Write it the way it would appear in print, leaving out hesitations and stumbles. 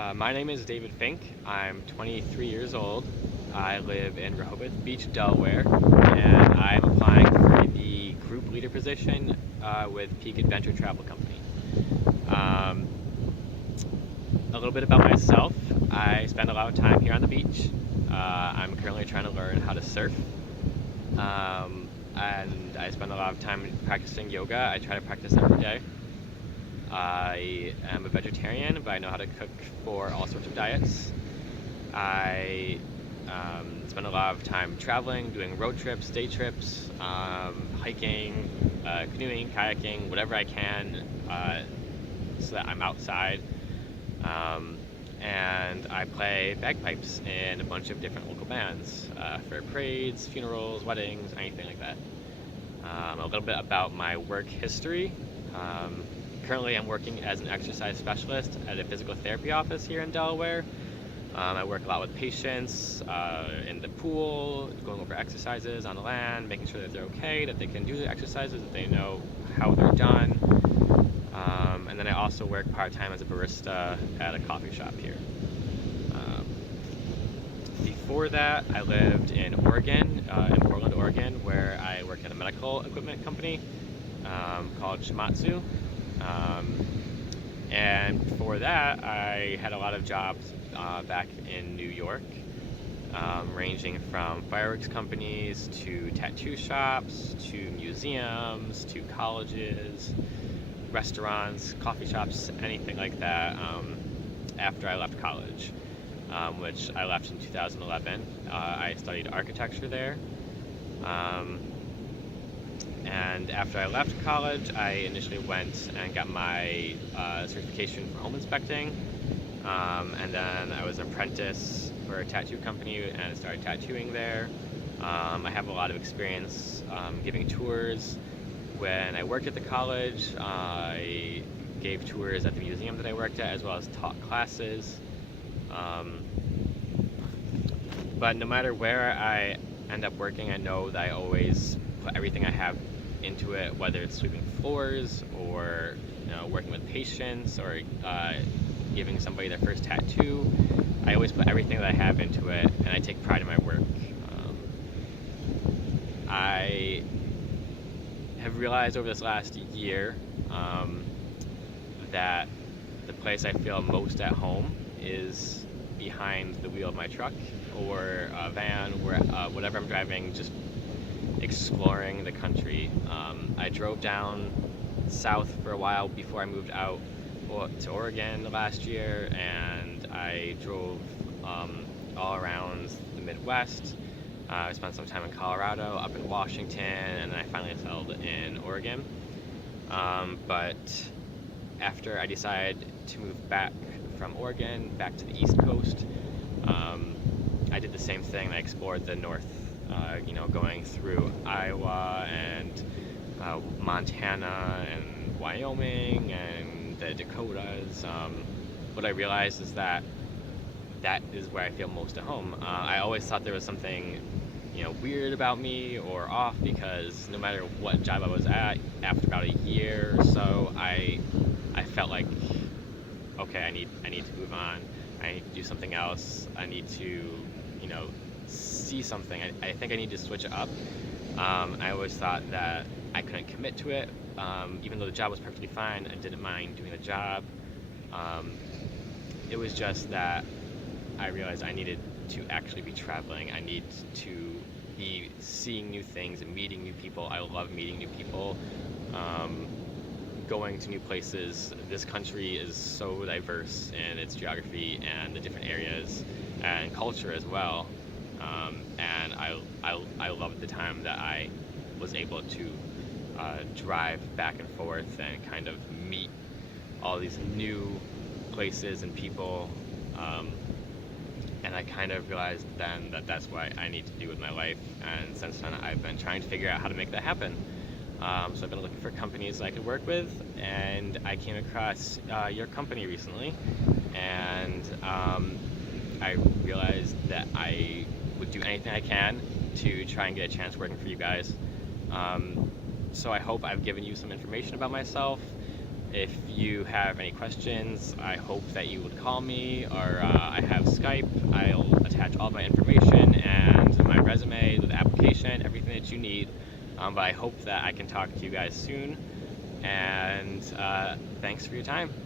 My name is David Fink. I'm 23 years old. I live in Rehoboth Beach, Delaware, and I'm applying for the group leader position with Peak Adventure Travel Company. A little bit about myself. I spend a lot of time here on the beach. I'm currently trying to learn how to surf, and I spend a lot of time practicing yoga. I try to practice every day. I am a vegetarian, but I know how to cook for all sorts of diets. I spend a lot of time traveling, doing road trips, day trips, hiking, canoeing, kayaking, whatever I can, so that I'm outside. And I play bagpipes in a bunch of different local bands for parades, funerals, weddings, anything like that. A little bit about my work history. Currently, I'm working as an exercise specialist at a physical therapy office here in Delaware. I work a lot with patients in the pool, going over exercises on the land, making sure that they're okay, that they can do the exercises, that they know how they're done. And then I also work part-time as a barista at a coffee shop here. Before that, I lived in Oregon, in Portland, Oregon, where I worked at a medical equipment company called Shimatsu. And before that, I had a lot of jobs back in New York, ranging from fireworks companies to tattoo shops to museums to colleges, restaurants, coffee shops, anything like that after I left college, which I left in 2011. I studied architecture there. And after I left college, I initially went and got my certification for home inspecting. And then I was an apprentice for a tattoo company and started tattooing there. I have a lot of experience giving tours. When I worked at the college, I gave tours at the museum that I worked at, as well as taught classes. But no matter where I end up working, I know that I always put everything I have into it, whether it's sweeping floors or working with patients or giving somebody their first tattoo. I always put everything that I have into it, and I take pride in my work. I have realized over this last year that the place I feel most at home is behind the wheel of my truck or a van, whatever I'm driving, just exploring the country. I drove down south for a while before I moved out to Oregon last year, and I drove all around the Midwest. I spent some time in Colorado, up in Washington, and then I finally settled in Oregon. But after I decided to move back from Oregon back to the East Coast, I did the same thing. I explored the North, going through Iowa and Montana and Wyoming and the Dakotas. What I realized is that is where I feel most at home. I always thought there was something weird about me or off, because no matter what job I was at, after about a year or so, I felt like, okay, I need to move on. I need to do something else. I need to see something. I think I need to switch it up. I always thought that I couldn't commit to it, even though the job was perfectly fine. I didn't mind doing the job. It was just that I realized I needed to actually be traveling. I need to be seeing new things and meeting new people. I love meeting new people, going to new places. This country is so diverse in its geography and the different areas and culture as well. And I loved the time that I was able to drive back and forth and kind of meet all these new places and people. And I kind of realized then that that's what I need to do with my life, and since then I've been trying to figure out how to make that happen. So I've been looking for companies I could work with, and I came across your company recently, and I realized that I would do anything I can to try and get a chance working for you guys. So I hope I've given you some information about myself, If you have any questions, I hope that you would call me, or I have Skype. I'll attach all my information and my resume, the application, everything that you need. But I hope that I can talk to you guys soon, and thanks for your time.